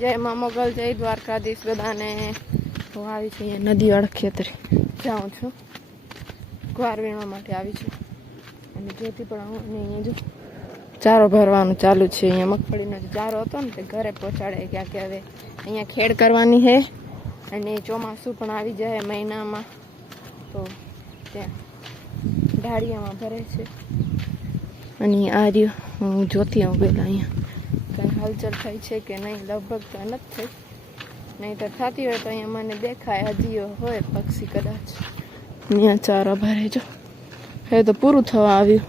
જય મા મોગલ, જય દ્વારકાધીશ બધાને. હું આવી છું અહીંયા નદી અડખેતરે જાઉં છું, ગુવાર વીણવા માટે આવી છું. અને જેથી પણ હું અહીંયા જો ચારો ભરવાનું ચાલુ છે. અહીંયા મગફળીનો જે ચારો હતો ને તે ઘરે પહોંચાડે ક્યાં કે હવે અહીંયા ખેડ કરવાની છે. અને ચોમાસું પણ આવી જાય મહિનામાં, તો ત્યાં ઢાળિયામાં ભરે છે. અને આ રહ્યો હું જોતી આવું પહેલાં અહીંયા કંઈ હલચલ થઈ છે કે નહીં. લગભગ તો નથી થઈ, નહીં તો થતી હોય તો અહીંયા મને દેખાય હજી હોય પક્ષી કદાચ. ત્યાં ચારા ભરે જો, હવે તો પૂરું થવા આવ્યું.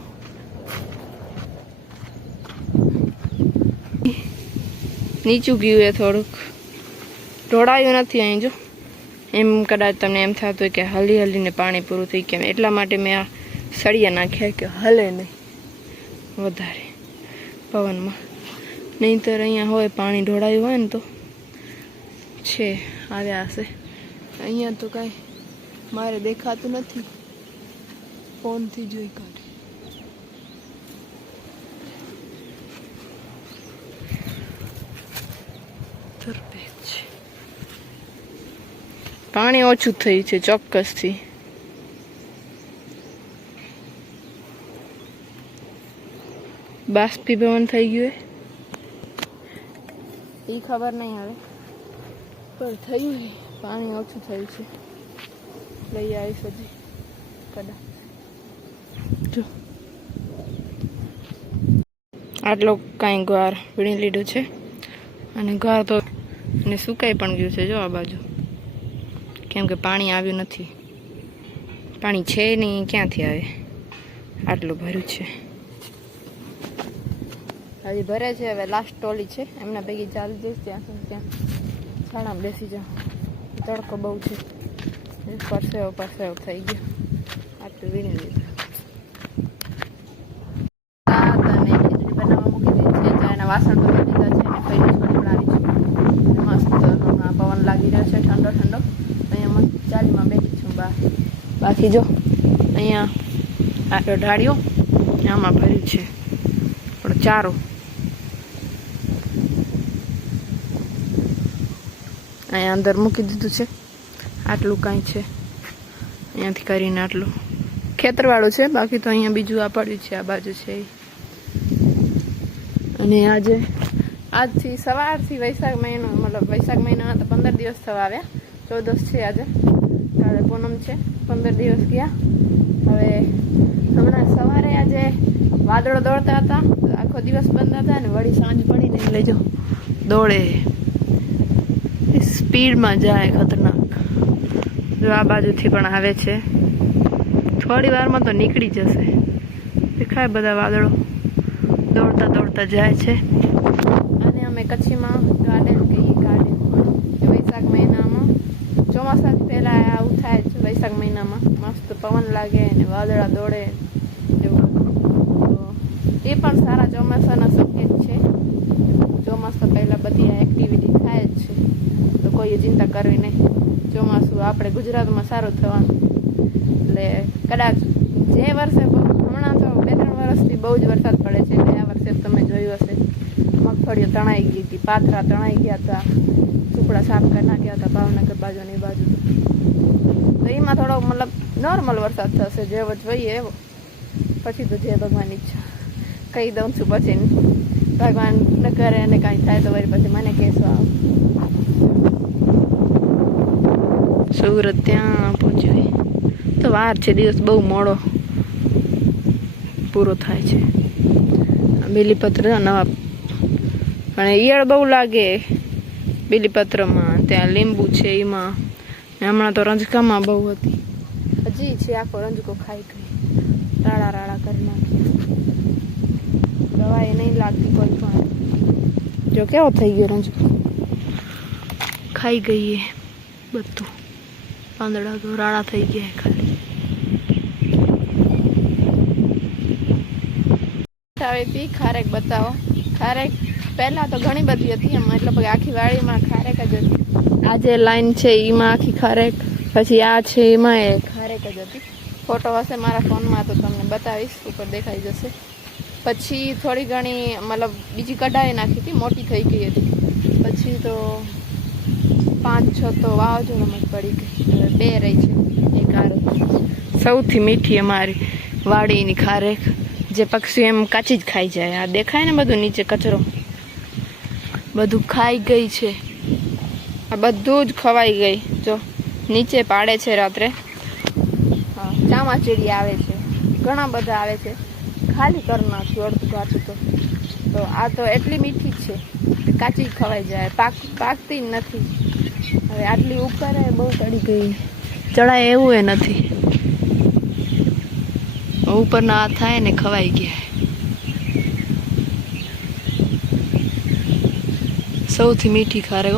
નીચું ગયું એ થોડુંક, ઢોળાયું નથી અહીં જો. એમ કદાચ તમને એમ થતું હોય કે હલી હલીને પાણી પૂરું થઈ ગયા, એટલા માટે મેં આ સળિયા નાખ્યા કે હલે નહીં વધારે પવનમાં. નહીંતર અહીંયા હોય પાણી ઢોળાયું હોય ને તો છે આવ્યા હશે. અહીંયા તો કાંઈ મારે દેખાતું નથી, ફોનથી જોઈ કાઢે. પાણી ઓછું થયું છે ચોક્કસથી. બાષ્પીભવન થઈ ગયું એ ખબર નહીં હવે, પણ થયું છે. પાણી ઓછું થયું છે. લઈ આવીશ હજી કદાચ. જો આટલો કાંઈ ગુવાર વીણી લીધું છે. અને ગુવાર તો અને સુકાઈ પણ ગયું છે જો આ બાજુ, કેમ કે પાણી આવ્યું નથી. પાણી છે નહીં, ક્યાંથી આવે? આટલું ભર્યું છે, હજી ભરે છે. હવે લાસ્ટ ટોલી છે, એમના ભેગી ચાલી જઈશ ત્યાં સુધી. ત્યાં છાણામાં બેસી જાઉં, તડકો બહુ છે. પરસેવો થઈ ગયો. આટલું વીણી લીધું. અને ખીચડી બનાવવા મૂકી દીધી છે. ચાયના વાસણ ધોઈ દીધા છે. અને પહેલી છોડી બનાવી છે. મસ્ત પવન લાગી રહ્યો છે, ઠંડો ઠંડો. અહીંયા મસ્ત ચાલીમાં બેઠી છું બહાર. બાકી જો અહીંયા આટલો ઢાળ્યો આમાં ભર્યું છે પણ ચારો. અહીંયા અંદર મૂકી દીધું છે. આટલું કાંઈ છે, અહીંયાથી કરીને આટલું ખેતરવાળું છે. બાકી તો અહીંયા બીજું આ પડ્યું છે, આ બાજુ છે. અને આજથી સવારથી વૈશાખ મહિનો, મતલબ વૈશાખ મહિનાના તો 15 દિવસ થવા આવ્યા. 14 છે આજે, કાલે પૂનમ છે. 15 દિવસ ગયા. હવે હમણાં સવારે આજે વાદળો દોડતા હતા, આખો દિવસ બંધ હતા. ને વળી સાંજ પડીને લેજો દોડે, સ્પીડમાં જાય, ખતરનાક. જો આ બાજુથી પણ આવે છે. થોડી વારમાં તો નીકળી જશે. દેખાય બધા વાદળો દોડતા દોડતા જાય છે. અને અમે કચ્છીમાં ગાર્ડન કહીએ. ગાર્ડન વૈશાખ મહિનામાં, ચોમાસાથી પહેલાં આવું થાય છે. વૈશાખ મહિનામાં મસ્ત પવન લાગે અને વાદળા દોડે એવું. તો એ પણ સારા ચોમાસાના સંકેત છે. ચોમાસા પહેલાં બધી આ એક્ટિવિટી થાય જ છે, તો કોઈએ ચિંતા કરવી નહીં. ચોમાસું આપણે ગુજરાતમાં સારું થવાનું. એટલે કદાચ જે વર્ષે, હમણાં તો 2-3 વર્ષથી બહુ જ વરસાદ પડે છે. એટલે આ વર્ષે તમે જોયું હશે મગફળીઓ તણાઈ ગઈ હતી, પાથરા તણાઈ ગયા હતા, ટુકડા સાફ કરી નાખ્યા હતા ભાવનગર બાજુ ને એ બાજુ. તો એમાં થોડો મતલબ નોર્મલ વરસાદ થશે, જેવો જોઈએ એવો. પછી તો જે ભગવાનની ઈચ્છા. કહી દઉં છું પછી ભગવાન ન કરે અને કાંઈ થાય તો વળી પછી મને કહેશો આવ. સુરત ત્યાં પહોંચ્યું તો વાર છે. દિવસ બહુ મોડો પૂરો થાય છે. બીલીપત્ર નવા, પણ ઈયળ બહુ લાગે બીલીપત્રમાં. ત્યાં લીંબુ છે એમાં. હમણાં તો રંજકામાં બહુ હતી. હજી છે, આખો રંજકો ખાઈ ગઈ, રાડા રાડા કરી નાખી. દવા એ નહીં લાગતી કોઈ પણ. જો કેવો થઈ ગયો રંજકો, ખાઈ ગઈ એ બધું. પાંદડા તો રાડા થઈ ગયા ખાલી. આવી ખારેક બતાવો. ખારેક પહેલાં તો ઘણી બધી હતી, મતલબ આખી વાડીમાં ખારેક જ હતી. આ જે લાઈન છે એમાં આખી ખારેક, પછી આ છે એમાં એ ખારેક જ હતી. ફોટો હશે મારા ફોનમાં તો તમને બતાવીશ, ઉપર દેખાઈ જશે. પછી થોડી ઘણી મતલબ બીજી કઢાઈ નાખી હતી, મોટી થઈ ગઈ હતી. પછી તો 5-6 તો વાવાઝોડામાં જ પડી ગઈ. હવે 2 રહી છે. એક આ સૌથી મીઠી અમારી વાડીની ખારેક, જે પક્ષી એમ કાચી જ ખાઈ જાય. આ દેખાય ને બધું નીચે કચરો બધું ખાઈ ગઈ છે. આ બધું જ ખવાઈ ગઈ. જો નીચે પાડે છે રાત્રે. હા, ચામાચીડી આવે છે, ઘણા બધા આવે છે. ખાલી કરી નાખ્યું અડધું ઘાટું તો આ તો એટલી મીઠી જ છે, કાચી જ ખવાઈ જાય, પાકતી જ નથી. હવે આટલી ઉપર બહુ ચડી ગઈ, ચડાય એવું એ નથી. ઉપરના થાય ને ખવાઈ ગયા. સૌથી મીઠી ખારેક,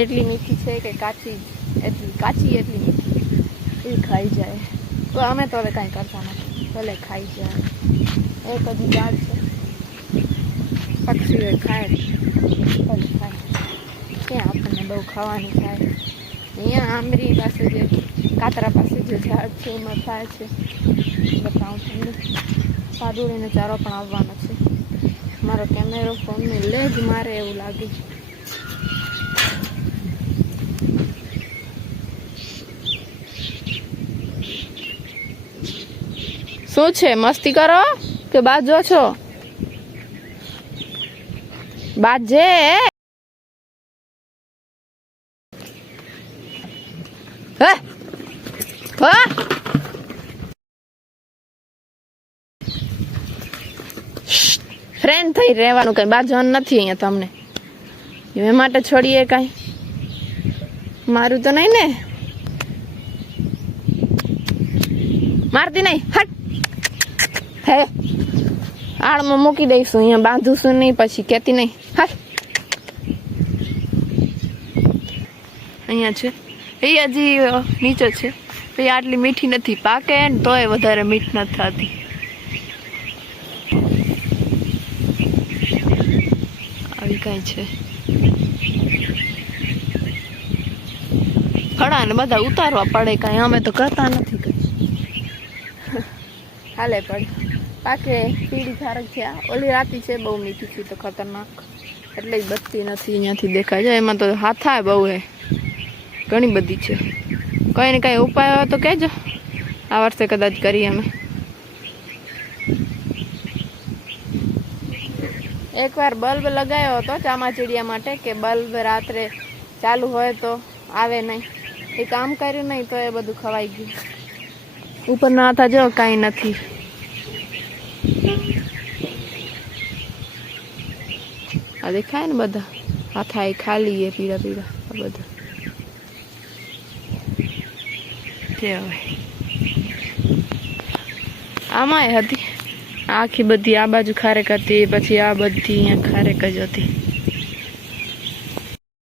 એટલી મીઠી છે કે કાચી એટલી મીઠી એ ખાઈ જાય. તો અમે તો હવે કાંઈ કરતા નથી, ભલે ખાઈ જાય. એક હજી ઝાડ છે, પક્ષીઓ ખાય ભલે ખાય. ક્યાં આપણને બહુ ખાવાની થાય. અહીંયા આંબરી પાસે જે કાતરા પાસે જે ઝાડ છે એમાં થાય છે. બતાવું તમને. પાદુડીને ચારો પણ આવવાનો છે. મારો કેમેરો ફોનનું લેગ મારે એવું લાગે. શું છે, મસ્તી કરો કે બાજો છો? બાજે ફ્રેન્ડ થઈ રહેવાનું, કઈ બાજવાનું નથી અહીંયા તમને. એ માટે છોડીએ કઈ મારું તો નહીં ને, મારતી નહીં. હટ હે, આળમાં મૂકી દઈશું, અહીંયા બાંધુશું નહીં, પછી કેતી નહીં. હટ અહીંયા છે એ હજી નીચે છે. એ આટલી મીઠી નથી, પાકે ને તોય વધારે મીઠ નથી થતી. આવી કાંઈ છે. ખડા ને બધા ઉતારવા પડે, કાંઈ અમે તો કરતા નથી કઈ. હાલે પડી પાકે. પીળી ખારેક છે. ઓલી રાતી છે બહુ મીઠી છે, તો ખતરનાક, એટલે જ બચતી નથી. અહીંયાથી દેખાય છે. એમાં તો હાથા બહુ હે, ઘણી બધી છે. કઈ ને કઈ ઉપાય હોય તો કહેજો, આ વર્ષે કદાચ કરીએ અમે. એકવાર બલ્બ લગાવ્યો હતો ચામાચીડિયા માટે, કે બલ્બ રાત્રે ચાલુ હોય તો આવે નહીં. એ કામ કર્યું નહીં તો એ બધું ખવાઈ ગયું. ઉપર ના હતા જો કાંઈ નથી. આ દેખાય ને બધા હાથા એ ખાલી એ પીળા પીળા આ બધા છે. હવે આમાં હતી આખી બધી, આ બાજુ ખારેક હતી, પછી આ બધી અહીંયા ખારેક જ હતી.